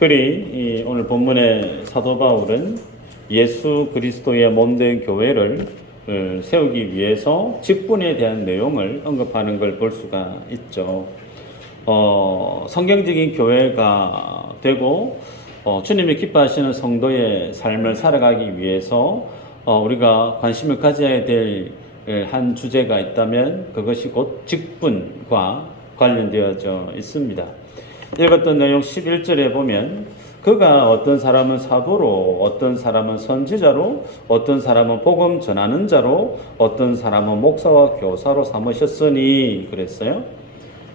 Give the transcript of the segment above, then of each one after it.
특별히 오늘 본문의 사도 바울은 예수 그리스도의 몸된 교회를 세우기 위해서 직분에 대한 내용을 언급하는 걸 볼 수가 있죠. 성경적인 교회가 되고 주님이 기뻐하시는 성도의 삶을 살아가기 위해서 우리가 관심을 가져야 될 한 주제가 있다면 그것이 곧 직분과 관련되어져 있습니다. 읽었던 내용 11절에 보면 그가 어떤 사람은 사도로, 어떤 사람은 선지자로, 어떤 사람은 복음 전하는 자로, 어떤 사람은 목사와 교사로 삼으셨으니 그랬어요.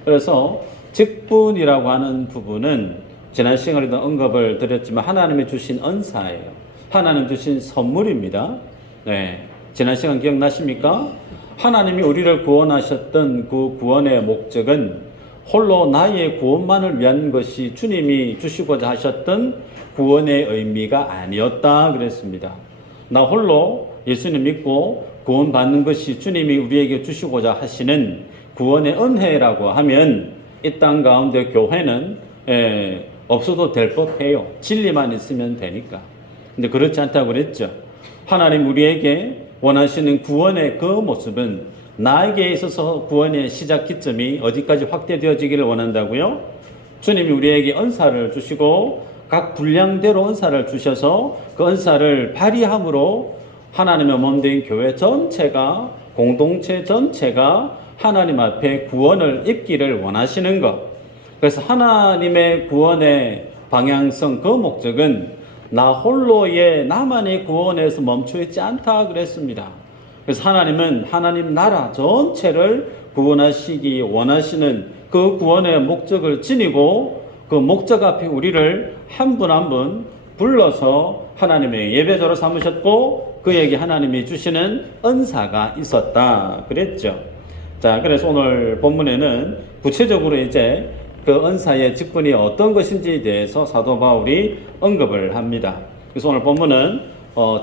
그래서 직분이라고 하는 부분은 지난 시간에도 언급을 드렸지만 하나님이 주신 은사예요. 하나님 주신 선물입니다. 네, 지난 시간 기억나십니까? 하나님이 우리를 구원하셨던 그 구원의 목적은 홀로 나의 구원만을 위한 것이 주님이 주시고자 하셨던 구원의 의미가 아니었다 그랬습니다. 나 홀로 예수님 믿고 구원받는 것이 주님이 우리에게 주시고자 하시는 구원의 은혜라고 하면 이 땅 가운데 교회는 없어도 될 법해요. 진리만 있으면 되니까. 근데 그렇지 않다고 그랬죠. 하나님 우리에게 원하시는 구원의 그 모습은 나에게 있어서 구원의 시작 기점이 어디까지 확대되어지기를 원한다고요? 주님이 우리에게 은사를 주시고 각 분량대로 은사를 주셔서 그 은사를 발휘함으로 하나님의 몸된 교회 전체가, 공동체 전체가 하나님 앞에 구원을 입기를 원하시는 것. 그래서 하나님의 구원의 방향성, 그 목적은 나 홀로의 나만의 구원에서 멈춰 있지 않다 그랬습니다. 그래서 하나님은 하나님 나라 전체를 구원하시기 원하시는 그 구원의 목적을 지니고 그 목적 앞에 우리를 한 분 한 분 불러서 하나님의 예배자로 삼으셨고 그에게 하나님이 주시는 은사가 있었다 그랬죠. 자, 그래서 오늘 본문에는 구체적으로 이제 그 은사의 직분이 어떤 것인지에 대해서 사도 바울이 언급을 합니다. 그래서 오늘 본문은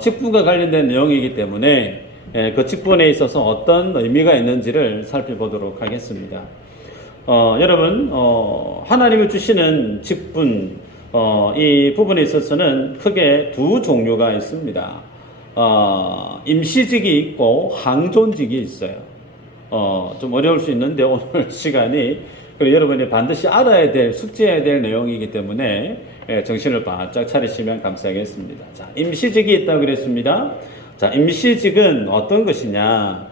직분과 관련된 내용이기 때문에 그 직분에 있어서 어떤 의미가 있는지를 살펴보도록 하겠습니다. 여러분, 하나님이 주시는 직분, 이 부분에 있어서는 크게 두 종류가 있습니다. 임시직이 있고 항존직이 있어요. 좀 어려울 수 있는데 오늘 시간이 여러분이 반드시 알아야 될, 숙지해야 될 내용이기 때문에 정신을 바짝 차리시면 감사하겠습니다. 자, 임시직이 있다고 그랬습니다. 자, 임시직은 어떤 것이냐?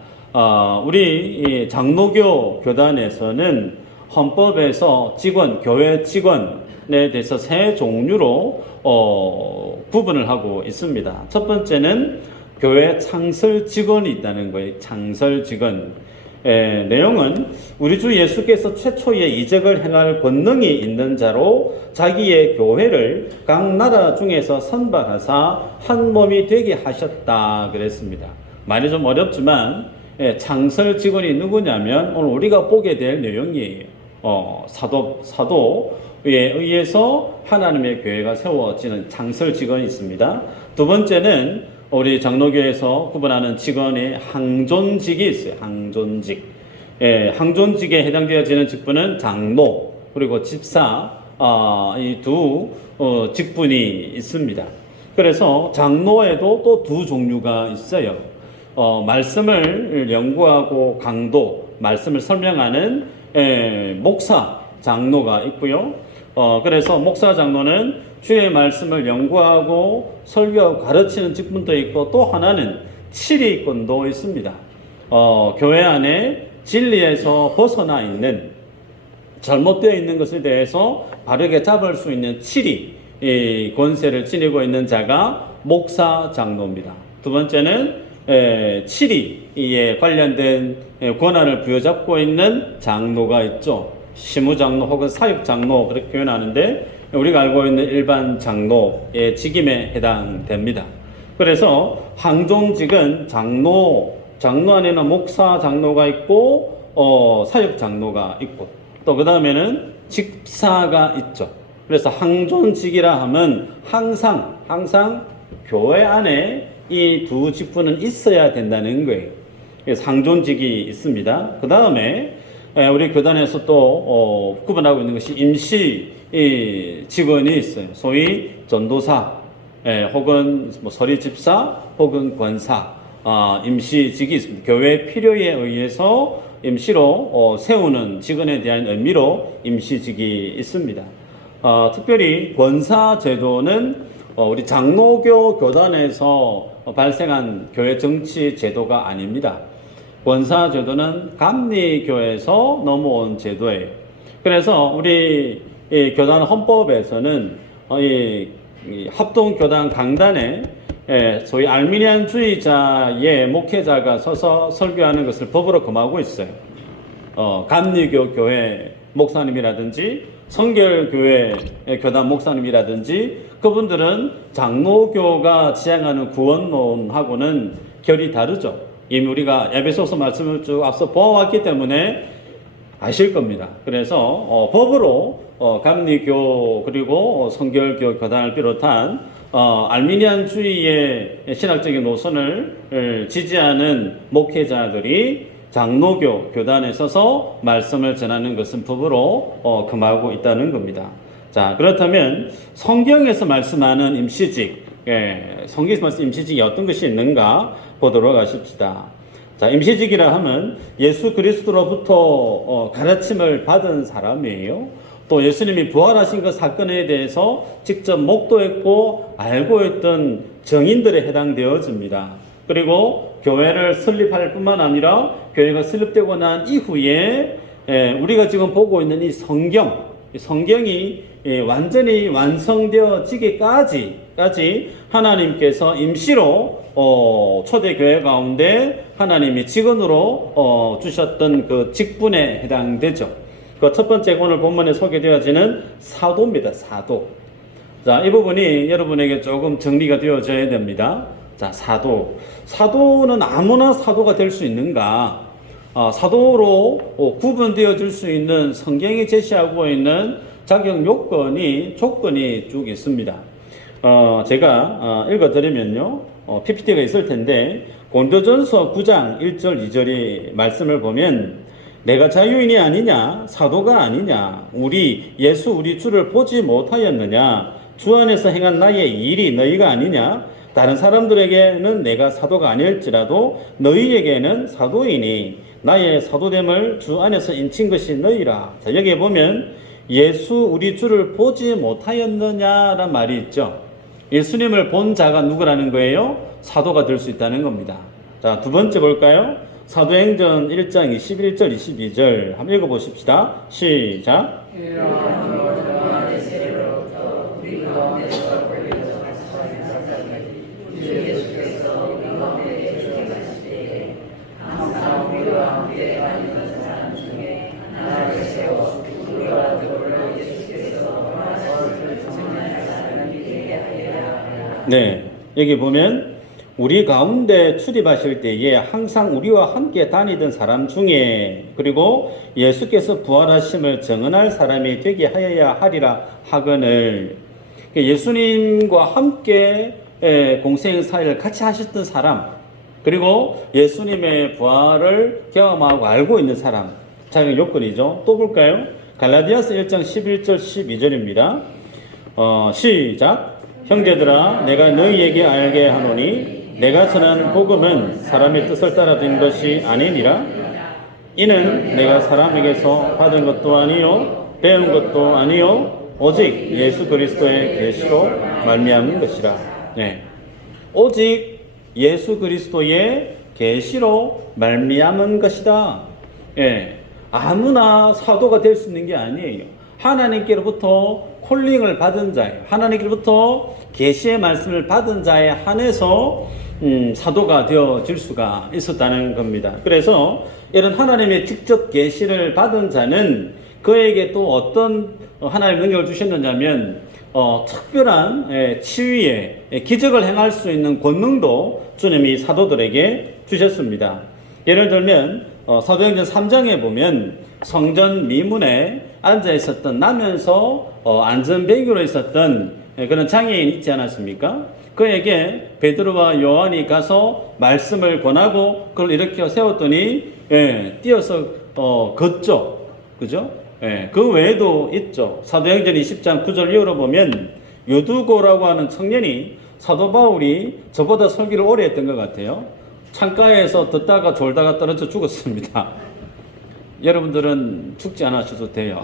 우리 장로교 교단에서는 헌법에서 직원, 교회 직원에 대해서 세 종류로 구분을 하고 있습니다. 첫 번째는 교회 창설 직원이 있다는 거예요. 창설 직원. 내용은 우리 주 예수께서 최초의 이적을 행할 권능이 있는 자로 자기의 교회를 각 나라 중에서 선발하사 한 몸이 되게 하셨다 그랬습니다. 말이 좀 어렵지만 창설 직원이 누구냐면 오늘 우리가 보게 될 내용이에요. 사도에 의해서 하나님의 교회가 세워지는 창설 직원이 있습니다. 두 번째는 우리 장로교에서 구분하는 직원의 항존직이 있어요. 항존직. 항존직에 해당되어지는 직분은 장로 그리고 집사, 이 두 직분이 있습니다. 그래서 장로에도 또 두 종류가 있어요. 말씀을 연구하고 강도, 말씀을 설명하는 목사, 장로가 있고요. 그래서 목사, 장로는 주의 말씀을 연구하고 설교하고 가르치는 직분도 있고 또 하나는 치리권도 있습니다. 교회 안에 진리에서 벗어나 있는 잘못되어 있는 것에 대해서 바르게 잡을 수 있는 치리 권세를 지니고 있는 자가 목사, 장로입니다. 두 번째는 치리에 관련된 권한을 부여잡고 있는 장로가 있죠. 시무장로 혹은 사역장로 그렇게 표현하는데 우리가 알고 있는 일반 장로의 직임에 해당됩니다. 그래서 항존직은 장로 안에는 목사 장로가 있고 사역장로가 있고 또 그 다음에는 집사가 있죠. 그래서 항존직이라 하면 항상 교회 안에 이 두 직분은 있어야 된다는 거예요. 그래서 항존직이 있습니다. 그 다음에 우리 교단에서 또 구분하고 있는 것이 임시 이 직원이 있어요. 소위 전도사, 혹은 뭐 서리집사, 혹은 권사, 임시직이 있습니다. 교회 필요에 의해서 임시로 세우는 직원에 대한 의미로 임시직이 있습니다. 특별히 권사 제도는 우리 장로교 교단에서 발생한 교회 정치 제도가 아닙니다. 권사 제도는 감리교에서 넘어온 제도예요. 그래서 우리 교단 헌법에서는 이 합동교단 강단에 소위 알미니안주의자의 목회자가 서서 설교하는 것을 법으로 금하고 있어요. 감리교 교회 목사님이라든지 성결교회 교단 목사님이라든지 그분들은 장로교가 지향하는 구원론하고는 결이 다르죠. 이미 우리가 에베소서 말씀을 쭉 앞서 보아왔기 때문에 아실 겁니다. 그래서 법으로 감리교 그리고 성결교 교단을 비롯한 알미니안주의의 신학적인 노선을 지지하는 목회자들이 장로교 교단에 서서 말씀을 전하는 것은 법으로 금하고 있다는 겁니다. 자, 그렇다면 성경에서 말씀하는 임시직, 성경에서 말씀하는 임시직이 어떤 것이 있는가 보도록 하십시다. 자, 임시직이라 하면 예수 그리스도로부터 가르침을 받은 사람이에요. 또 예수님이 부활하신 그 사건에 대해서 직접 목도했고 알고 있던 정인들에 해당되어집니다. 그리고 교회를 설립할 뿐만 아니라 교회가 설립되고 난 이후에 우리가 지금 보고 있는 이 성경이 완전히 완성되어지기까지 하나님께서 임시로 초대교회 가운데 하나님이 직원으로 주셨던 그 직분에 해당되죠. 그 첫 번째 오늘 본문에 소개되어지는 사도입니다. 사도. 자, 이 부분이 여러분에게 조금 정리가 되어져야 됩니다. 자, 사도. 사도는 아무나 사도가 될 수 있는가? 사도로 구분되어질 수 있는 성경이 제시하고 있는 자격 조건이 쭉 있습니다. 제가 읽어드리면요. PPT가 있을 텐데, 고린도전서 9장 1절 2절의 말씀을 보면 내가 자유인이 아니냐 사도가 아니냐 우리 주를 보지 못하였느냐 주 안에서 행한 나의 일이 너희가 아니냐 다른 사람들에게는 내가 사도가 아닐지라도 너희에게는 사도이니 나의 사도됨을 주 안에서 인친 것이 너희라. 자, 여기에 보면 우리 주를 보지 못하였느냐란 말이 있죠. 예수님을 본 자가 누구라는 거예요? 사도가 될 수 있다는 겁니다. 자, 두 번째 볼까요? 사도행전 1장 21절 22절 한번 읽어보십시다. 시작. 네, 여기 보면 우리 가운데 출입하실 때에 항상 우리와 함께 다니던 사람 중에 그리고 예수께서 부활하심을 증언할 사람이 되게 하여야 하리라 하거늘. 예수님과 함께 공생 사회를 같이 하셨던 사람 그리고 예수님의 부활을 경험하고 알고 있는 사람 자격 요건이죠. 또 볼까요? 갈라디아서 1장 11절 12절입니다. 시작. 형제들아 내가 너희에게 알게 하노니 내가 전한 복음은 사람의 뜻을 따라 된 것이 아니니라. 이는 내가 사람에게서 받은 것도 아니요 배운 것도 아니요 오직 예수 그리스도의 계시로 말미암은 것이라. 네. 오직 예수 그리스도의 계시로 말미암은 것이다. 예. 아무나 사도가 될 수 있는 게 아니에요. 하나님께로부터 콜링을 받은 자예요. 하나님께로부터 계시의 말씀을 받은 자에 한해서 사도가 되어질 수가 있었다는 겁니다. 그래서 이런 하나님의 직접 계시를 받은 자는 그에게 또 어떤 하나님의 능력을 주셨느냐면 특별한 치유의 기적을 행할 수 있는 권능도 주님이 사도들에게 주셨습니다. 예를 들면 사도행전 3장에 보면 성전 미문에 앉아 있었던 나면서 안전배기로 있었던 그런 장애인 있지 않았습니까? 그에게 베드로와 요한이 가서 말씀을 권하고 그걸 일으켜 세웠더니 뛰어서 걷죠. 그죠? 예, 그 외에도 있죠. 사도행전 20장 9절 이후로 보면 여두고라고 하는 청년이 사도 바울이 저보다 설교를 오래 했던 것 같아요. 창가에서 듣다가 졸다가 떨어져 죽었습니다. 여러분들은 죽지 않으셔도 돼요.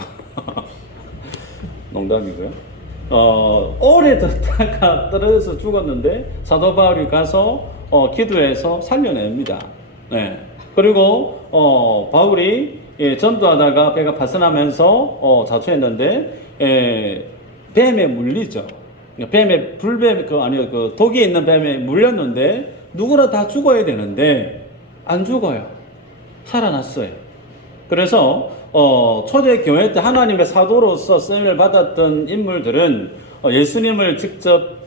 농담이고요. 오래 듣다가 떨어져서 죽었는데 사도 바울이 가서 기도해서 살려냅니다. 네. 그리고 바울이 전도하다가 배가 파선하면서 자초했는데 뱀에 물리죠. 독이 있는 뱀에 물렸는데 누구나 다 죽어야 되는데 안 죽어요. 살아났어요. 그래서 초대 교회 때 하나님의 사도로서 쓰임을 받았던 인물들은 예수님을 직접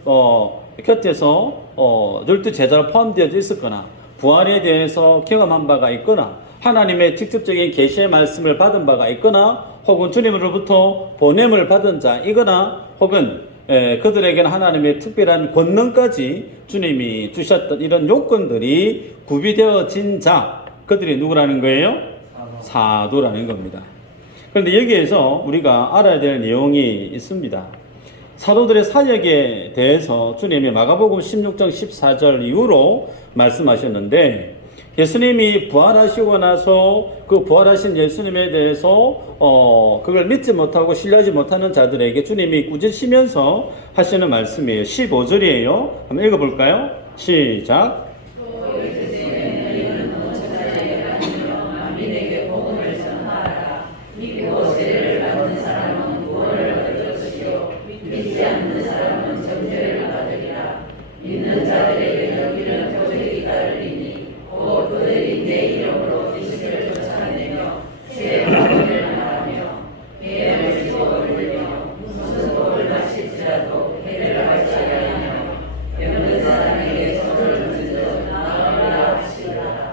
곁에서 열두 제자로 포함되어 있었거나 부활에 대해서 경험한 바가 있거나 하나님의 직접적인 계시의 말씀을 받은 바가 있거나 혹은 주님으로부터 보냄을 받은 자이거나 혹은 그들에게는 하나님의 특별한 권능까지 주님이 주셨던 이런 요건들이 구비되어진 자, 그들이 누구라는 거예요? 사도라는 겁니다. 그런데 여기에서 우리가 알아야 될 내용이 있습니다. 사도들의 사역에 대해서 주님이 마가복음 16장 14절 이후로 말씀하셨는데, 예수님이 부활하시고 나서 그 부활하신 예수님에 대해서 그걸 믿지 못하고 신뢰하지 못하는 자들에게 주님이 꾸짖으시면서 하시는 말씀이에요. 15절이에요. 한번 읽어볼까요? 시작.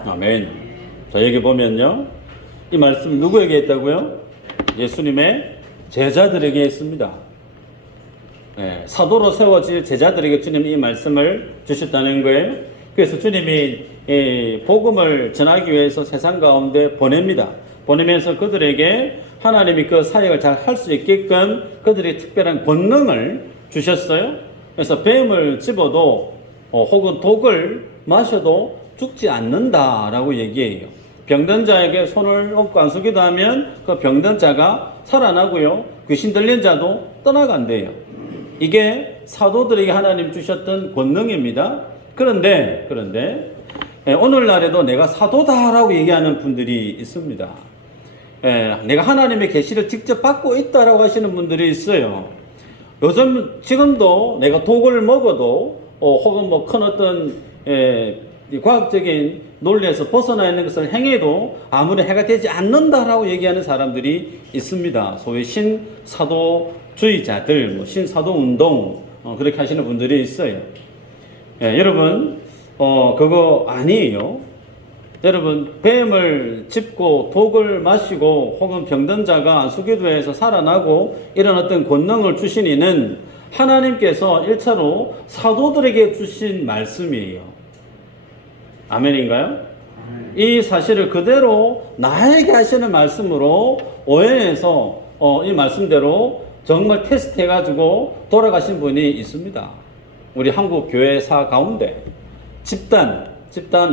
아멘. 자, 여기 보면요, 이 말씀 누구에게 했다고요? 예수님의 제자들에게 했습니다. 사도로 세워질 제자들에게 주님이 이 말씀을 주셨다는 거예요. 그래서 주님이 복음을 전하기 위해서 세상 가운데 보냅니다. 보내면서 그들에게 하나님이 그 사역을 잘 할 수 있게끔 그들이 특별한 권능을 주셨어요. 그래서 뱀을 집어도 혹은 독을 마셔도 죽지 않는다라고 얘기해요. 병든 자에게 손을 얹고 안수기도 하면 그 병든 자가 살아나고요, 귀신 들린 자도 떠나간대요. 이게 사도들에게 하나님 주셨던 권능입니다. 그런데 오늘날에도 내가 사도다라고 얘기하는 분들이 있습니다. 내가 하나님의 계시를 직접 받고 있다라고 하시는 분들이 있어요. 지금도 내가 독을 먹어도 혹은 뭐 큰 어떤 과학적인 논리에서 벗어나 있는 것을 행해도 아무런 해가 되지 않는다라고 얘기하는 사람들이 있습니다. 소위 신사도주의자들, 신사도운동 그렇게 하시는 분들이 있어요. 여러분 그거 아니에요. 여러분, 뱀을 짚고 독을 마시고 혹은 병든 자가 안수기도해서 살아나고 이런 어떤 권능을 주신 이는 하나님께서 1차로 사도들에게 주신 말씀이에요. 아멘인가요? 이 사실을 그대로 나에게 하시는 말씀으로 오해해서 이 말씀대로 정말 테스트해가지고 돌아가신 분이 있습니다. 우리 한국 교회사 가운데 집단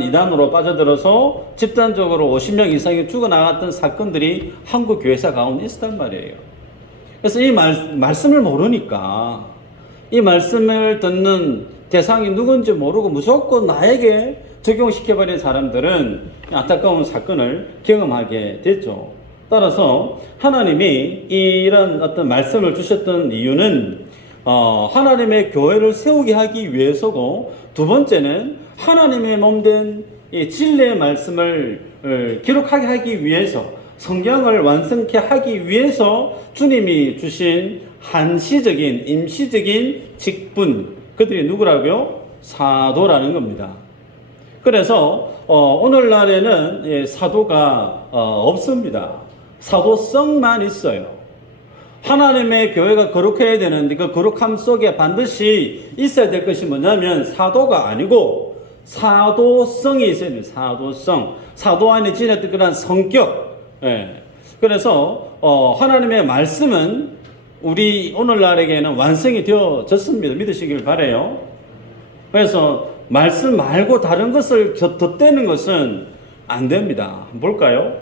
이단으로 빠져들어서 집단적으로 50명 이상이 죽어나갔던 사건들이 한국 교회사 가운데 있었단 말이에요. 그래서 이 말씀을 모르니까 이 말씀을 듣는 대상이 누군지 모르고 무조건 나에게 적용시켜버린 사람들은 안타까운 사건을 경험하게 됐죠. 따라서 하나님이 이런 어떤 말씀을 주셨던 이유는 하나님의 교회를 세우게 하기 위해서고, 두 번째는 하나님의 몸된 진리의 말씀을 기록하게 하기 위해서, 성경을 완성케 하기 위해서 주님이 주신 한시적인 임시적인 직분, 그들이 누구라고요? 사도라는 겁니다. 그래서 오늘날에는 사도가 없습니다. 사도성만 있어요. 하나님의 교회가 거룩해야 되는데 그 거룩함 속에 반드시 있어야 될 것이 뭐냐면 사도가 아니고 사도성이 있어야 됩니다. 사도 안에 지녔던 그런 성격. 그래서 하나님의 말씀은 우리 오늘날에게는 완성이 되어졌습니다. 믿으시길 바라요. 그래서 말씀 말고 다른 것을 덧대는 것은 안 됩니다. 한번 볼까요?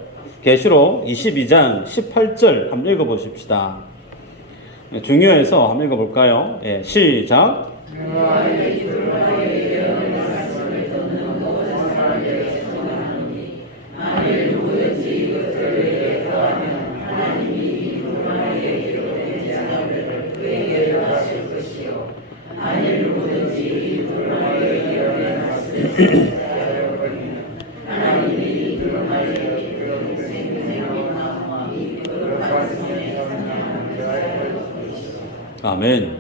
계시록 22장 18절 한번 읽어보십시다. 중요해서 한번 읽어볼까요? 예, 시작. 아멘.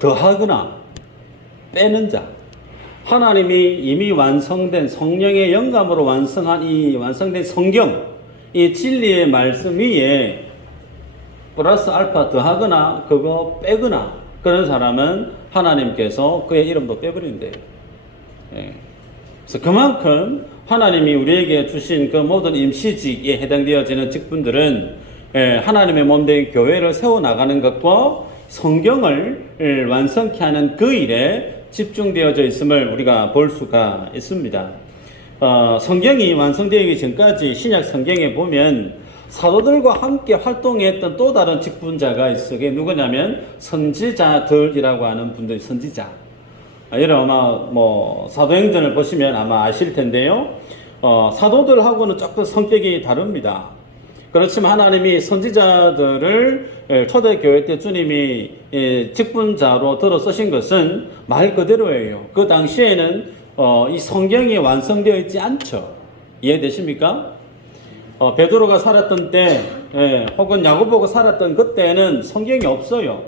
더하거나 빼는 자, 하나님이 이미 완성된 성령의 영감으로 완성한 이 완성된 성경, 이 진리의 말씀 위에 플러스 알파 더하거나 그거 빼거나 그런 사람은 하나님께서 그의 이름도 빼버린대요. 예. 그래서 그만큼 하나님이 우리에게 주신 그 모든 임시직에 해당되어지는 직분들은 하나님의 몸된 교회를 세워나가는 것과 성경을 완성케 하는 그 일에 집중되어져 있음을 우리가 볼 수가 있습니다. 성경이 완성되기 전까지 신약 성경에 보면 사도들과 함께 활동했던 또 다른 직분자가 있어요. 그게 누구냐면 선지자들이라고 하는 분들이 선지자. 여러분 아마 사도행전을 보시면 아마 아실 텐데요. 사도들하고는 조금 성격이 다릅니다. 그렇지만 하나님이 선지자들을 초대교회 때 주님이 직분자로 들어 쓰신 것은 말 그대로예요. 그 당시에는 이 성경이 완성되어 있지 않죠. 이해되십니까? 베드로가 살았던 때 혹은 야고보가 살았던 그때는 성경이 없어요.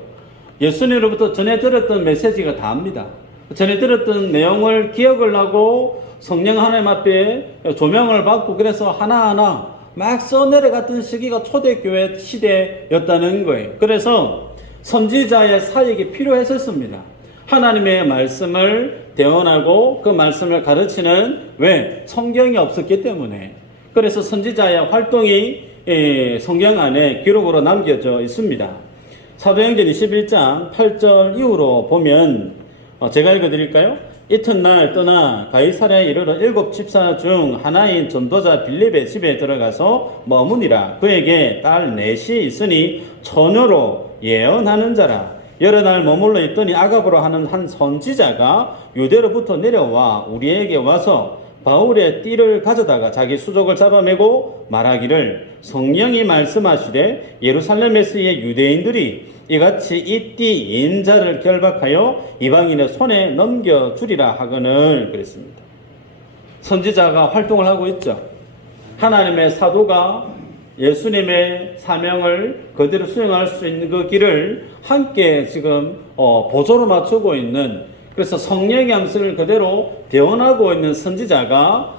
예수님으로부터 전해 들었던 메시지가 다입니다. 전해 들었던 내용을 기억을 하고 성령 하나님 앞에 조명을 받고 그래서 하나하나 막 써내려갔던 시기가 초대교회 시대였다는 거예요. 그래서 선지자의 사역이 필요했었습니다. 하나님의 말씀을 대언하고 그 말씀을 가르치는 왜? 성경이 없었기 때문에. 그래서 선지자의 활동이 성경 안에 기록으로 남겨져 있습니다. 사도행전 21장 8절 이후로 보면 제가 읽어드릴까요? 이튿날 떠나 가이사랴에 이르러 7 집사 중 하나인 전도자 빌립의 집에 들어가서 머무니라. 그에게 딸 넷이 있으니 처녀로 예언하는 자라. 여러 날 머물러 있더니 아갑으로 하는 한 선지자가 유대로부터 내려와 우리에게 와서 바울의 띠를 가져다가 자기 수족을 잡아매고 말하기를 성령이 말씀하시되 예루살렘에서의 유대인들이 이같이 이 띠 인자를 결박하여 이방인의 손에 넘겨주리라 하거늘 그랬습니다. 선지자가 활동을 하고 있죠. 하나님의 사도가 예수님의 사명을 그대로 수행할 수 있는 그 길을 함께 지금 보조로 맞추고 있는, 그래서 성령의 암시를 그대로 대언하고 있는 선지자가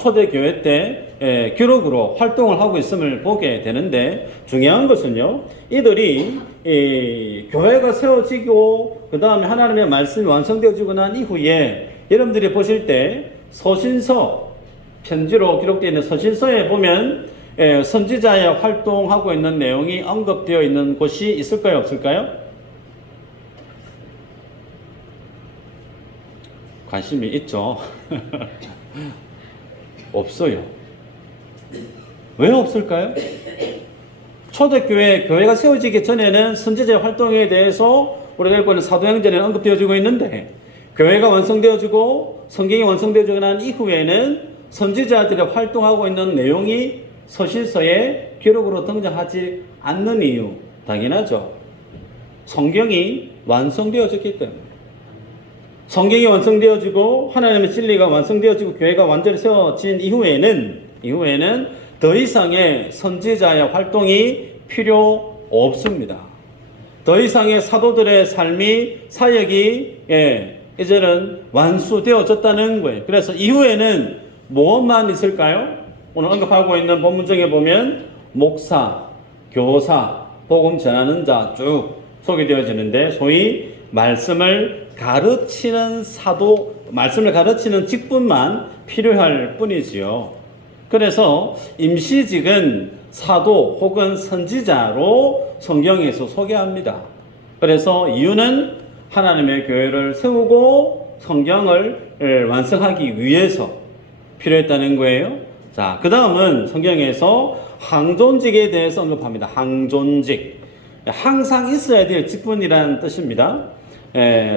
초대교회 때 기록으로 활동을 하고 있음을 보게 되는데, 중요한 것은요, 이들이 교회가 세워지고 그 다음에 하나님의 말씀이 완성되어지고 난 이후에 여러분들이 보실 때 서신서, 편지로 기록되어 있는 서신서에 보면 선지자의 활동하고 있는 내용이 언급되어 있는 곳이 있을까요, 없을까요? 관심이 있죠. 없어요. 왜 없을까요? 초대교회, 교회가 세워지기 전에는 선지자의 활동에 대해서 우리가 읽고 있는 사도행전에 언급되어지고 있는데, 교회가 완성되어지고 성경이 완성되어지고 난 이후에는 선지자들이 활동하고 있는 내용이 서신서에 기록으로 등장하지 않는 이유, 당연하죠. 성경이 완성되어졌기 때문에. 성경이 완성되어지고 하나님의 진리가 완성되어지고 교회가 완전히 세워진 이후에는 더 이상의 선지자의 활동이 필요 없습니다. 더 이상의 사도들의 삶이, 사역이 이제는 완수되어졌다는 거예요. 그래서 이후에는 무엇만 있을까요? 오늘 언급하고 있는 본문 중에 보면 목사, 교사, 복음 전하는 자 쭉 소개되어지는데, 소위 말씀을 가르치는 사도, 말씀을 가르치는 직분만 필요할 뿐이지요. 그래서 임시직은 사도 혹은 선지자로 성경에서 소개합니다. 그래서 이유는 하나님의 교회를 세우고 성경을 완성하기 위해서 필요했다는 거예요. 자, 그 다음은 성경에서 항존직에 대해서 언급합니다. 항존직. 항상 있어야 될 직분이라는 뜻입니다.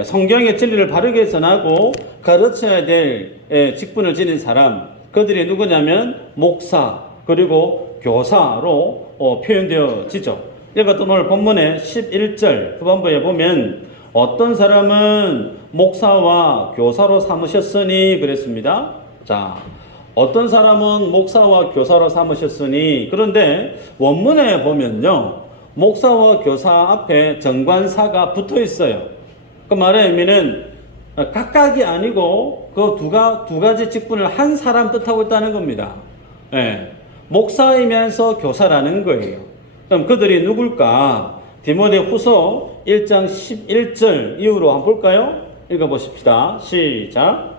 성경의 진리를 바르게 전하고 가르쳐야 될 직분을 지닌 사람, 그들이 누구냐면 목사 그리고 교사로 표현되어지죠. 이것도 오늘 본문의 11절 후반부에 보면 어떤 사람은 목사와 교사로 삼으셨으니 그랬습니다. 자, 어떤 사람은 목사와 교사로 삼으셨으니, 그런데 원문에 보면요, 목사와 교사 앞에 정관사가 붙어 있어요. 그 말의 의미는 각각이 아니고 그 두 가지 직분을 한 사람 뜻하고 있다는 겁니다. 목사이면서 교사라는 거예요. 그럼 그들이 누굴까? 디모데후서 1장 11절 이후로 한번 볼까요? 읽어보십시다. 시작.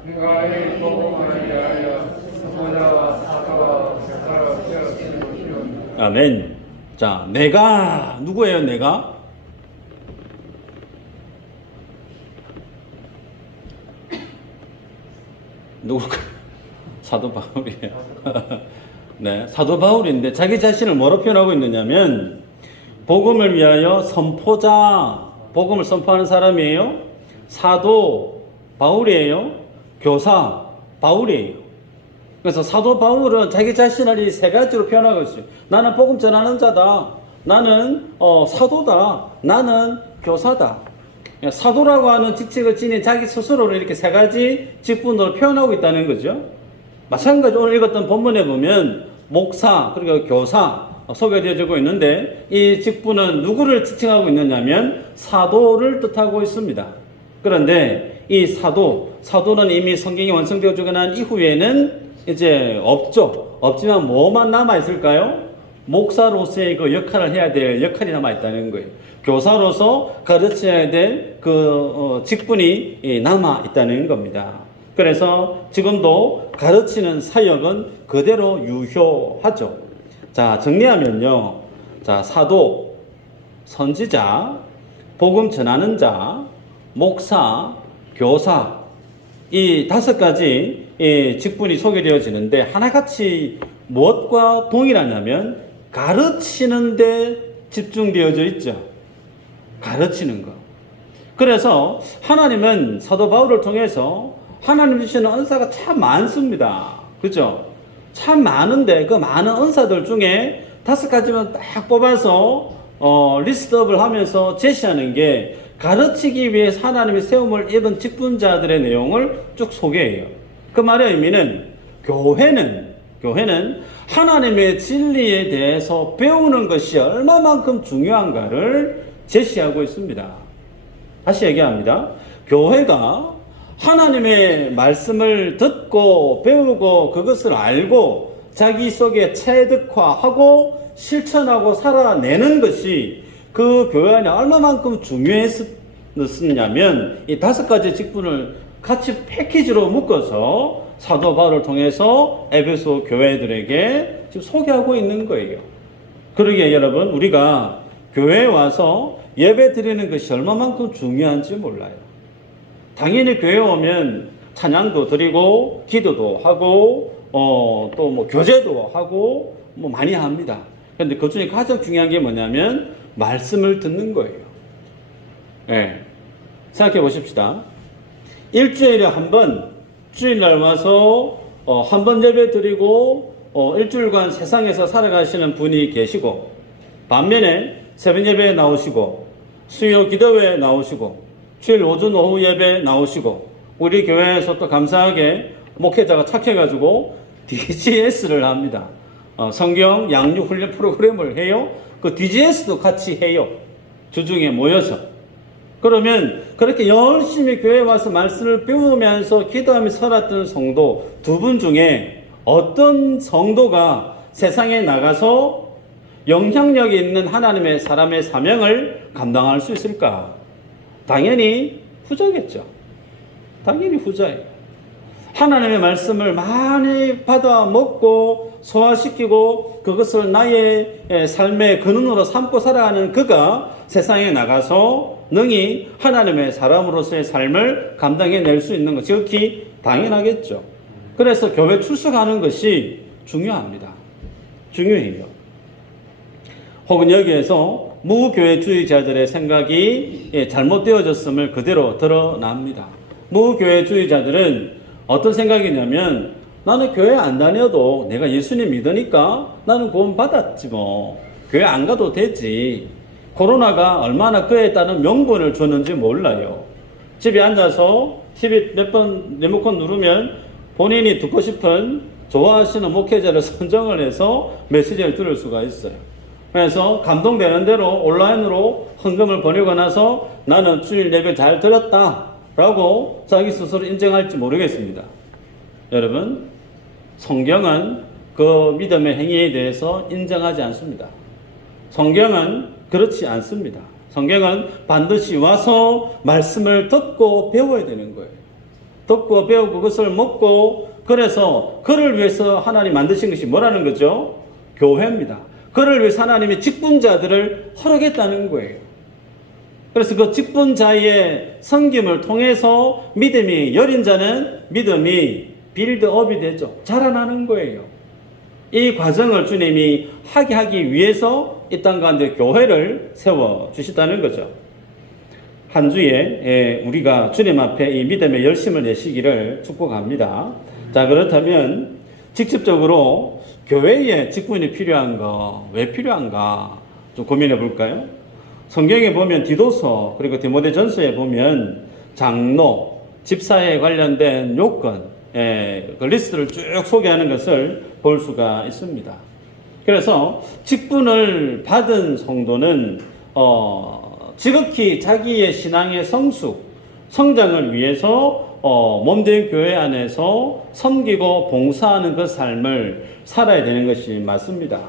아멘. 자, 내가 누구예요? 내가? 누굴까? 사도 바울이에요. 네, 사도 바울인데 자기 자신을 뭐로 표현하고 있느냐면 복음을 위하여 선포자, 복음을 선포하는 사람이에요. 사도 바울이에요. 교사 바울이에요. 그래서 사도 바울은 자기 자신을 이 세 가지로 표현하고 있어요. 나는 복음 전하는 자다. 나는 사도다. 나는 교사다. 사도라고 하는 직책을 지닌 자기 스스로를 이렇게 세 가지 직분으로 표현하고 있다는 거죠. 마찬가지로 오늘 읽었던 본문에 보면 목사 그리고 교사 소개되어지고 있는데 이 직분은 누구를 지칭하고 있느냐면 사도를 뜻하고 있습니다. 그런데 이 사도는 이미 성경이 완성되어지고 난 이후에는 이제 없죠. 없지만 뭐만 남아있을까요? 목사로서의 그 역할을 해야 될 역할이 남아있다는 거예요. 교사로서 가르쳐야 될 그 직분이 남아있다는 겁니다. 그래서 지금도 가르치는 사역은 그대로 유효하죠. 자, 정리하면요. 자, 사도, 선지자, 복음 전하는 자, 목사, 교사, 이 5가지 직분이 소개되어지는데 하나같이 무엇과 동일하냐면 가르치는 데 집중되어져 있죠. 가르치는 거. 그래서 하나님은 사도 바울을 통해서 하나님 주시는 은사가 참 많습니다. 그죠? 참 많은데 그 많은 은사들 중에 5가지만 딱 뽑아서 리스트업을 하면서 제시하는 게 가르치기 위해서 하나님의 세움을 입은 직분자들의 내용을 쭉 소개해요. 그 말의 의미는 교회는 하나님의 진리에 대해서 배우는 것이 얼마만큼 중요한가를 제시하고 있습니다. 다시 얘기합니다. 교회가 하나님의 말씀을 듣고 배우고 그것을 알고 자기 속에 체득화하고 실천하고 살아내는 것이 그 교회 안에 얼마만큼 중요했느냐면 이 5가지 직분을 같이 패키지로 묶어서 사도 바울을 통해서 에베소 교회들에게 지금 소개하고 있는 거예요. 그러기에 여러분, 우리가 교회에 와서 예배 드리는 것이 얼마만큼 중요한지 몰라요. 당연히 교회에 오면 찬양도 드리고 기도도 하고 또 뭐 교제도 하고 뭐 많이 합니다. 그런데 그 중에 가장 중요한 게 뭐냐면 말씀을 듣는 거예요. 생각해 보십시다. 일주일에 한 번 주일날 와서 한 번 예배 드리고 일주일간 세상에서 살아가시는 분이 계시고, 반면에 새벽 예배에 나오시고 수요 기도회에 나오시고 주일 오전 오후 예배 나오시고, 우리 교회에서 또 감사하게 목회자가 착해가지고 DGS를 합니다. 성경 양육 훈련 프로그램을 해요. 그 DGS도 같이 해요. 주중에 모여서. 그러면 그렇게 열심히 교회에 와서 말씀을 배우면서 기도하며 살았던 성도 2분 중에 어떤 성도가 세상에 나가서 영향력이 있는 하나님의 사람의 사명을 감당할 수 있을까? 당연히 후자겠죠. 당연히 후자예요. 하나님의 말씀을 많이 받아 먹고 소화시키고 그것을 나의 삶의 근원으로 삼고 살아가는 그가 세상에 나가서 능히 하나님의 사람으로서의 삶을 감당해낼 수 있는 것, 지극히 당연하겠죠. 그래서 교회 출석하는 것이 중요합니다. 중요해요. 혹은 여기에서 무교회주의자들의 생각이 잘못되어졌음을 그대로 드러납니다. 무교회주의자들은 어떤 생각이냐면 나는 교회 안 다녀도 내가 예수님 믿으니까 나는 구원 받았지 뭐. 교회 안 가도 되지. 코로나가 얼마나 그에 따른 명분을 줬는지 몰라요. 집에 앉아서 TV 몇 번 리모컨 누르면 본인이 듣고 싶은 좋아하시는 목회자를 선정을 해서 메시지를 들을 수가 있어요. 그래서 감동되는 대로 온라인으로 헌금을 보내고 나서 나는 주일 예배 잘 드렸다 라고 자기 스스로 인정할지 모르겠습니다. 여러분, 성경은 그 믿음의 행위에 대해서 인정하지 않습니다. 성경은 그렇지 않습니다. 성경은 반드시 와서 말씀을 듣고 배워야 되는 거예요. 듣고 배우고 그것을 먹고, 그래서 그를 위해서 하나님 만드신 것이 뭐라는 거죠? 교회입니다. 그를 위해서 하나님이 직분자들을 허락했다는 거예요. 그래서 그 직분자의 섬김을 통해서 믿음이 여린 자는 믿음이 빌드업이 되죠. 자라나는 거예요. 이 과정을 주님이 하기 위해서 이 땅 가운데 교회를 세워주시다는 거죠. 한 주에 우리가 주님 앞에 이 믿음의 열심을 내시기를 축복합니다. 자, 그렇다면 직접적으로 교회에 직분이 필요한가, 왜 필요한가 좀 고민해 볼까요? 성경에 보면 디도서 그리고 디모데전서에 보면 장로, 집사에 관련된 요건, 그 리스트를 쭉 소개하는 것을 볼 수가 있습니다. 그래서 직분을 받은 성도는 지극히 자기의 신앙의 성장을 위해서 몸된 교회 안에서 섬기고 봉사하는 그 삶을 살아야 되는 것이 맞습니다.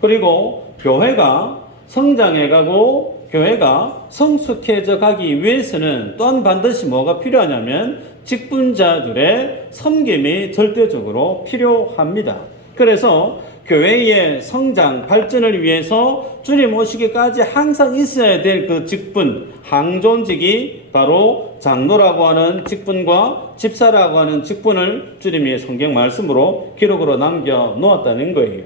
그리고 교회가 성장해가고 교회가 성숙해져 가기 위해서는 또한 반드시 뭐가 필요하냐면 직분자들의 섬김이 절대적으로 필요합니다. 그래서 교회의 성장, 발전을 위해서 주님 오시기까지 항상 있어야 될 그 직분, 항존직이 바로 장로라고 하는 직분과 집사라고 하는 직분을 주님이 성경 말씀으로 기록으로 남겨 놓았다는 거예요.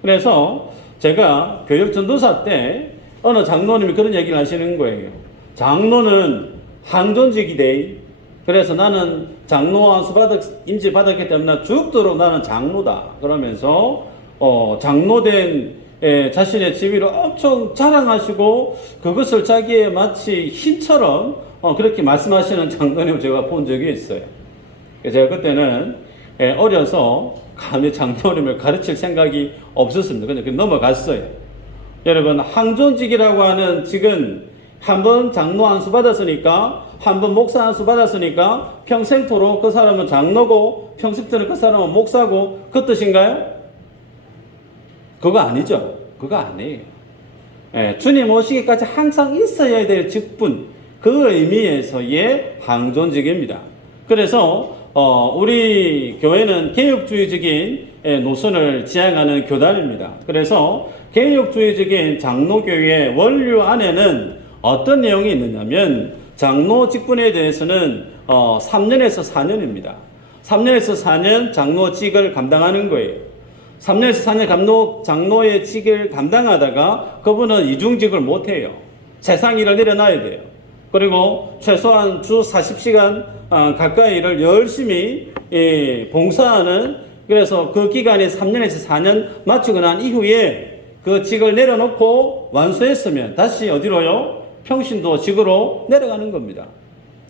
그래서 제가 교육 전도사 때 어느 장로님이 그런 얘기를 하시는 거예요. 장로는 항존직이래. 그래서 나는 장로 안수 임지 받았기 때문에 죽도록 나는 장로다. 그러면서 장로된 자신의 지위를 엄청 자랑하시고 그것을 자기의 마치 힘처럼 그렇게 말씀하시는 장로님을 제가 본 적이 있어요. 제가 그때는 어려서 감히 장로님을 가르칠 생각이 없었습니다. 그냥 넘어갔어요. 여러분, 항존직이라고 하는 직은 한번 장로 안수 받았으니까, 한번 목사 안수 받았으니까 평생토록 그 사람은 장로고 평생토록 그 사람은 목사고 그 뜻인가요? 그거 아니죠. 그거 아니에요. 주님 오시기까지 항상 있어야 될 직분, 그 의미에서의 항존직입니다. 그래서 우리 교회는 개혁주의적인 노선을 지향하는 교단입니다. 그래서 개혁주의적인 장로교회의 원류 안에는 어떤 내용이 있느냐면 장로 직분에 대해서는 3년에서 4년입니다. 3년에서 4년 장로직을 감당하는 거예요. 3년에서 4년 장로의 직을 감당하다가 그분은 이중직을 못해요. 세상 일을 내려놔야 돼요. 그리고 최소한 주 40시간 가까이를 열심히 봉사하는, 그래서 그 기간이 3년에서 4년 마치고 난 이후에 그 직을 내려놓고 완수했으면 다시 어디로요? 평신도 직으로 내려가는 겁니다.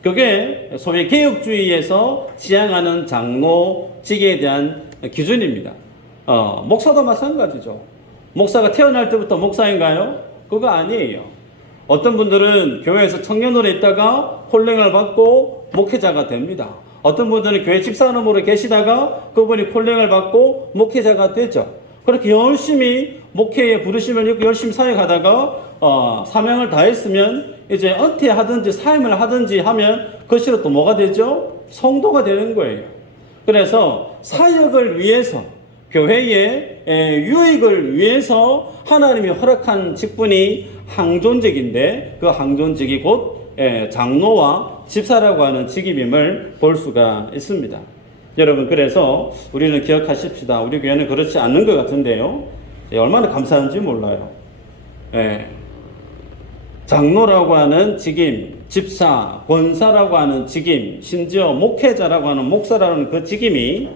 그게 소위 개혁주의에서 지향하는 장로직에 대한 기준입니다. 목사도 마찬가지죠. 목사가 태어날 때부터 목사인가요? 그거 아니에요. 어떤 분들은 교회에서 청년으로 있다가 콜링을 받고 목회자가 됩니다. 어떤 분들은 교회 집사님으로 계시다가 그분이 콜링을 받고 목회자가 되죠. 그렇게 열심히 목회에 부르심을 입고 열심히 사역하다가 사명을 다했으면 이제 은퇴하든지 사임을 하든지 하면 그 시로 또 뭐가 되죠? 성도가 되는 거예요. 그래서 사역을 위해서, 교회의 유익을 위해서 하나님이 허락한 직분이 항존직인데, 그 항존직이 곧 장로와 집사라고 하는 직임임을 볼 수가 있습니다. 여러분, 그래서 우리는 기억하십시다. 우리 교회는 그렇지 않는 것 같은데요. 얼마나 감사한지 몰라요. 장로라고 하는 직임, 집사, 권사라고 하는 직임, 심지어 목회자라고 하는 목사라는 그 직임이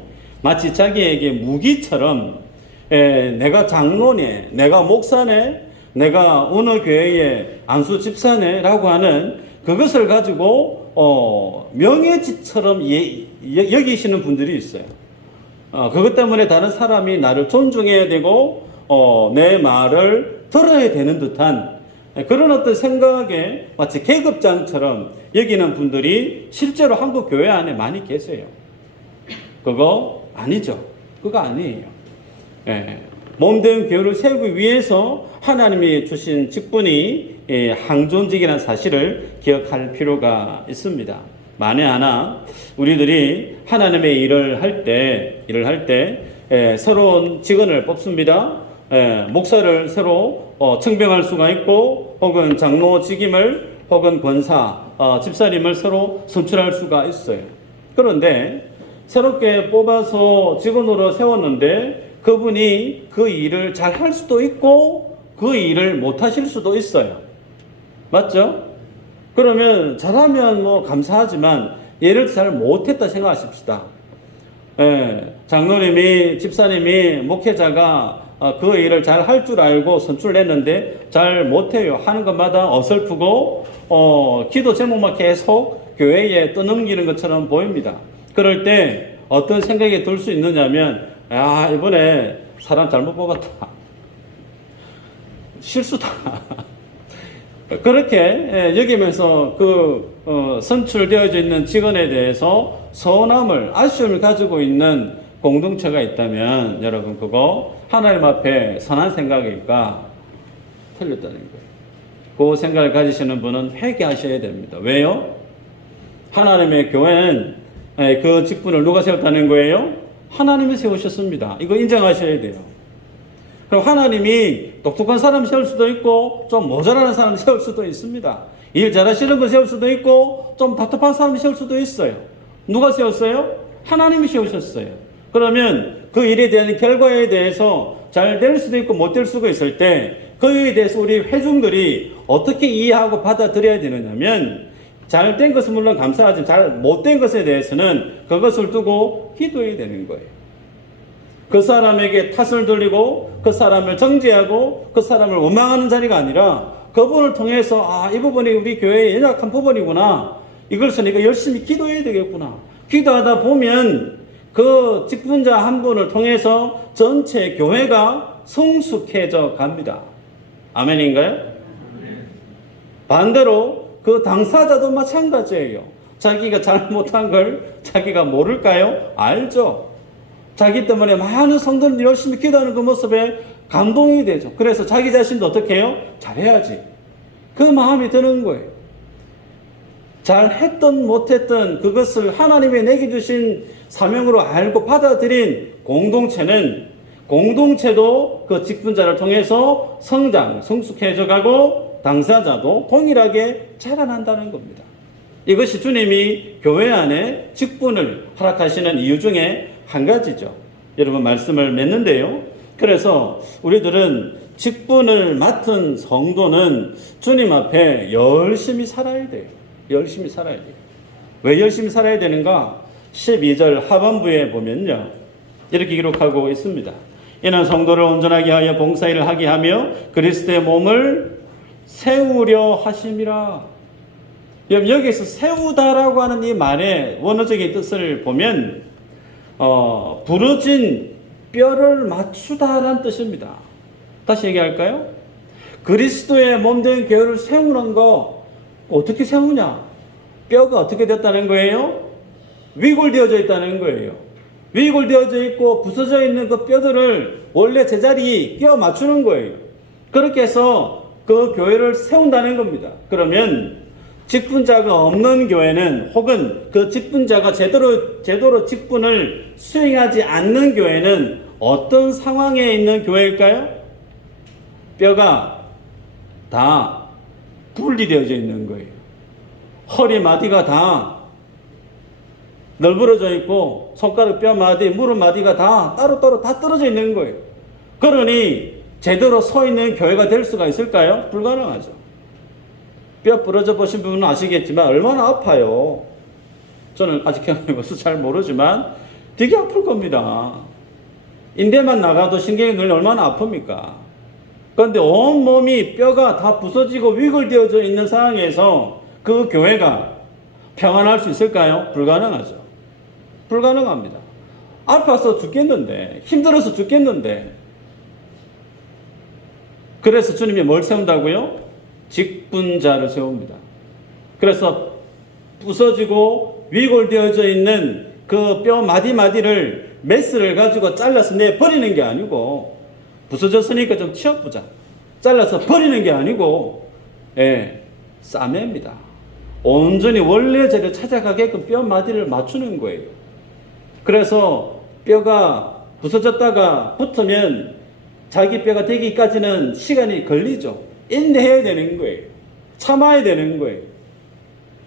마치 자기에게 무기처럼 내가 장로네, 내가 목사네, 내가 어느 교회의 안수 집사네 라고 하는 그것을 가지고 명예직처럼 여기시는 분들이 있어요. 그것 때문에 다른 사람이 나를 존중해야 되고 내 말을 들어야 되는 듯한 그런 어떤 생각에 마치 계급장처럼 여기는 분들이 실제로 한국 교회 안에 많이 계세요. 그거 아니죠. 그거 아니에요. 몸된 교회를 세우기 위해서 하나님이 주신 직분이 항존직이라는 사실을 기억할 필요가 있습니다. 만에 하나 우리들이 하나님의 일을 할 때 새로운 직원을 뽑습니다. 목사를 새로 청병할 수가 있고, 혹은 장로 직임을, 혹은 권사, 집사님을 새로 선출할 수가 있어요. 그런데 새롭게 뽑아서 직원으로 세웠는데 그분이 그 일을 잘 할 수도 있고 그 일을 못 하실 수도 있어요. 맞죠? 그러면 잘하면 뭐 감사하지만 예를 들어 잘 못했다 생각하십시다. 장로님이, 집사님이, 목회자가 그 일을 잘 할 줄 알고 선출했는데 잘 못해요. 하는 것마다 어설프고 기도 제목만 계속 교회에 떠넘기는 것처럼 보입니다. 그럴 때 어떤 생각이 들 수 있느냐면, 이번에 사람 잘못 뽑았다. 실수다. 그렇게 여기면서 선출되어져 있는 직원에 대해서 서운함을, 아쉬움을 가지고 있는 공동체가 있다면 여러분, 그거 하나님 앞에 선한 생각일까? 틀렸다는 거예요. 그 생각을 가지시는 분은 회개하셔야 됩니다. 왜요? 하나님의 교회는 그 직분을 누가 세웠다는 거예요? 하나님이 세우셨습니다. 이거 인정하셔야 돼요. 그럼 하나님이 똑똑한 사람 세울 수도 있고 좀 모자라는 사람 세울 수도 있습니다. 일 잘하시는 분 세울 수도 있고 좀 답답한 사람 세울 수도 있어요. 누가 세웠어요? 하나님이 세우셨어요. 그러면 그 일에 대한 결과에 대해서 잘 될 수도 있고 못 될 수가 있을 때 그에 대해서 우리 회중들이 어떻게 이해하고 받아들여야 되느냐면, 잘 된 것은 물론 감사하지만 잘 못된 것에 대해서는 그것을 두고 기도해야 되는 거예요. 그 사람에게 탓을 돌리고 그 사람을 정죄하고 그 사람을 원망하는 자리가 아니라 그분을 통해서 이 부분이 우리 교회의 연약한 부분이구나, 이것을 내가 열심히 기도해야 되겠구나. 기도하다 보면 그 직분자 한 분을 통해서 전체 교회가 성숙해져 갑니다. 아멘인가요? 반대로 그 당사자도 마찬가지예요. 자기가 잘못한 걸 자기가 모를까요? 알죠. 자기 때문에 많은 성도들이 열심히 기도하는 그 모습에 감동이 되죠. 그래서 자기 자신도 어떻게 해요? 잘해야지. 그 마음이 드는 거예요. 잘했든 못했든 그것을 하나님이 내게 주신 사명으로 알고 받아들인 공동체도 그 직분자를 통해서 성장, 성숙해져 가고 당사자도 동일하게 자라난다는 겁니다. 이것이 주님이 교회 안에 직분을 허락하시는 이유 중에 한 가지죠. 여러분, 말씀을 맺는데요. 그래서 우리들은 직분을 맡은 성도는 주님 앞에 열심히 살아야 돼요. 열심히 살아야 돼요. 왜 열심히 살아야 되는가? 12절 하반부에 보면요, 이렇게 기록하고 있습니다. 이는 성도를 온전하게 하여 봉사일을 하게 하며 그리스도의 몸을 세우려 하심이라. 여기서 세우다라고 하는 이 말의 원어적인 뜻을 보면 부러진 뼈를 맞추다라는 뜻입니다. 다시 얘기할까요? 그리스도의 몸된 교회를 세우는 거 어떻게 세우냐? 뼈가 어떻게 됐다는 거예요? 위골되어져 있다는 거예요. 위골되어져 있고 부서져 있는 그 뼈들을 원래 제자리에 끼워 맞추는 거예요. 그렇게 해서 그 교회를 세운다는 겁니다. 그러면 직분자가 없는 교회는, 혹은 그 직분자가 제대로 직분을 수행하지 않는 교회는 어떤 상황에 있는 교회일까요? 뼈가 다 분리되어져 있는 거예요. 허리 마디가 다 널브러져 있고, 손가락 뼈 마디, 무릎 마디가 다 따로따로 다 떨어져 있는 거예요. 그러니 제대로 서 있는 교회가 될 수가 있을까요? 불가능하죠. 뼈 부러져 보신 분은 아시겠지만 얼마나 아파요. 저는 아직 경험해봐서 잘 모르지만 되게 아플 겁니다. 인대만 나가도 신경이 늘 얼마나 아픕니까? 그런데 온몸이 뼈가 다 부서지고 위골되어져 있는 상황에서 그 교회가 평안할 수 있을까요? 불가능하죠. 불가능합니다. 아파서 죽겠는데, 힘들어서 죽겠는데. 그래서 주님이 뭘 세운다고요? 직분자를 세웁니다. 그래서 부서지고 위골되어져 있는 그 뼈 마디마디를 메스를 가지고 잘라서 내버리는 게 아니고, 부서졌으니까 좀 치워보자, 잘라서 버리는 게 아니고, 싸맵니다. 온전히 원래 자리를 찾아가게끔 뼈 마디를 맞추는 거예요. 그래서 뼈가 부서졌다가 붙으면 자기 뼈가 되기까지는 시간이 걸리죠. 인내해야 되는 거예요. 참아야 되는 거예요.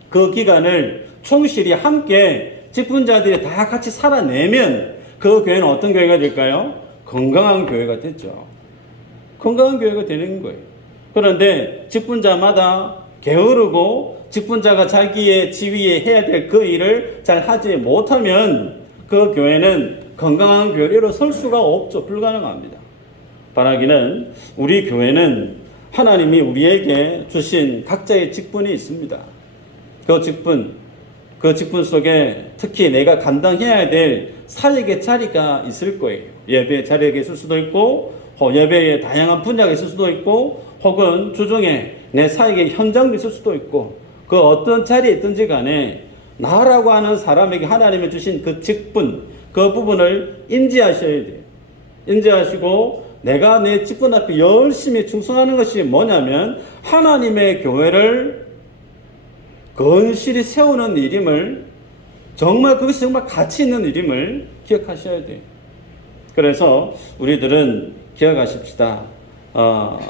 그 기간을 충실히 함께 직분자들이 다 같이 살아내면 그 교회는 어떤 교회가 될까요? 건강한 교회가 됐죠. 건강한 교회가 되는 거예요. 그런데 직분자마다 게으르고 직분자가 자기의 지위에 해야 될 그 일을 잘 하지 못하면 그 교회는 건강한 교회로 설 수가 없죠. 불가능합니다. 바라기는 우리 교회는 하나님이 우리에게 주신 각자의 직분이 있습니다. 그 직분 속에 특히 내가 감당해야 될 사역의 자리가 있을 거예요. 예배의 자리가 있을 수도 있고, 예배의 다양한 분야가 있을 수도 있고, 혹은 주중에 내 사역의 현장도 있을 수도 있고, 그 어떤 자리에 있든지 간에 나라고 하는 사람에게 하나님이 주신 그 직분, 그 부분을 인지하셔야 돼요. 인지하시고 내가 내 직분 앞에 열심히 충성하는 것이 뭐냐면 하나님의 교회를 건실히 세우는 일임을, 정말 그것이 정말 가치 있는 일임을 기억하셔야 돼요. 그래서 우리들은 기억하십시다.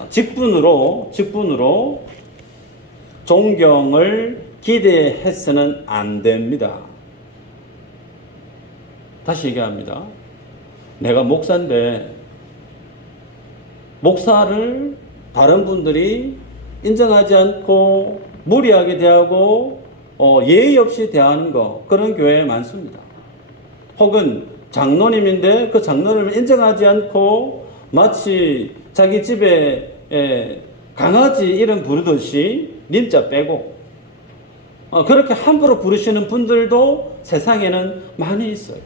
직분으로 존경을 기대해서는 안 됩니다. 다시 얘기합니다. 내가 목사인데 목사를 다른 분들이 인정하지 않고 무리하게 대하고 예의 없이 대하는 거, 그런 교회에 많습니다. 혹은 장로님인데 그 장로님을 인정하지 않고 마치 자기 집에 강아지 이름 부르듯이 님자 빼고 그렇게 함부로 부르시는 분들도 세상에는 많이 있어요.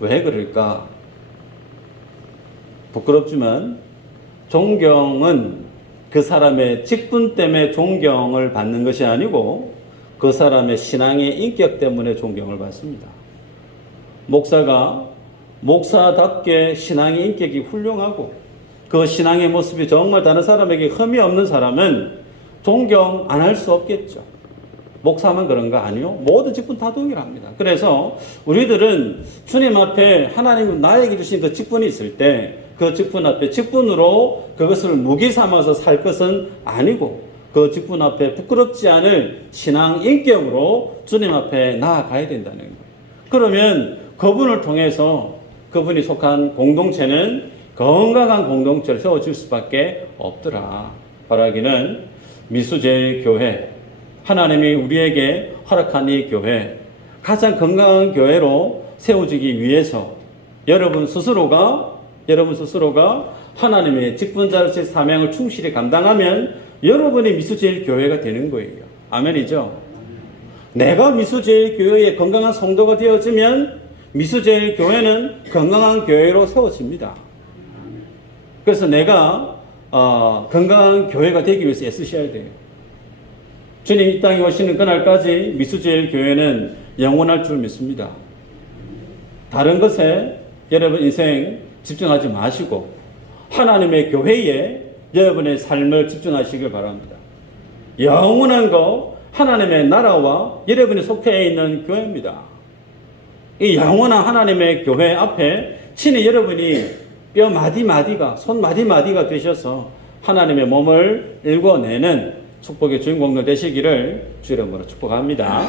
왜 그럴까? 부끄럽지만 존경은 그 사람의 직분 때문에 존경을 받는 것이 아니고 그 사람의 신앙의 인격 때문에 존경을 받습니다. 목사가 목사답게 신앙의 인격이 훌륭하고 그 신앙의 모습이 정말 다른 사람에게 흠이 없는 사람은 존경 안 할 수 없겠죠. 목사만 그런가? 아니요. 모든 직분 다 동일합니다. 그래서 우리들은 주님 앞에 하나님은 나에게 주신 그 직분이 있을 때 그 직분 앞에 직분으로 그것을 무기 삼아서 살 것은 아니고 그 직분 앞에 부끄럽지 않을 신앙 인격으로 주님 앞에 나아가야 된다는 거예요. 그러면 그분을 통해서 그분이 속한 공동체는 건강한 공동체를 세워질 수밖에 없더라. 바라기는 미수제일교회, 하나님이 우리에게 허락한 이 교회, 가장 건강한 교회로 세워지기 위해서 여러분 스스로가 하나님의 직분자로서의 사명을 충실히 감당하면 여러분이 미수제일교회가 되는 거예요. 아멘이죠? 내가 미수제일교회의 건강한 성도가 되어지면 미수제일교회는 건강한 교회로 세워집니다. 그래서 내가 건강한 교회가 되기 위해서 애쓰셔야 돼요. 주님 이 땅에 오시는 그날까지 미수제일교회는 영원할 줄 믿습니다. 다른 것에 여러분 인생 집중하지 마시고 하나님의 교회에 여러분의 삶을 집중하시길 바랍니다. 영원한 거, 하나님의 나라와 여러분이 속해 있는 교회입니다. 이 영원한 하나님의 교회 앞에 친히 여러분이 뼈 마디마디가, 손 마디마디가 되셔서 하나님의 몸을 일궈내는 축복의 주인공들 되시기를 주 이름으로 축복합니다.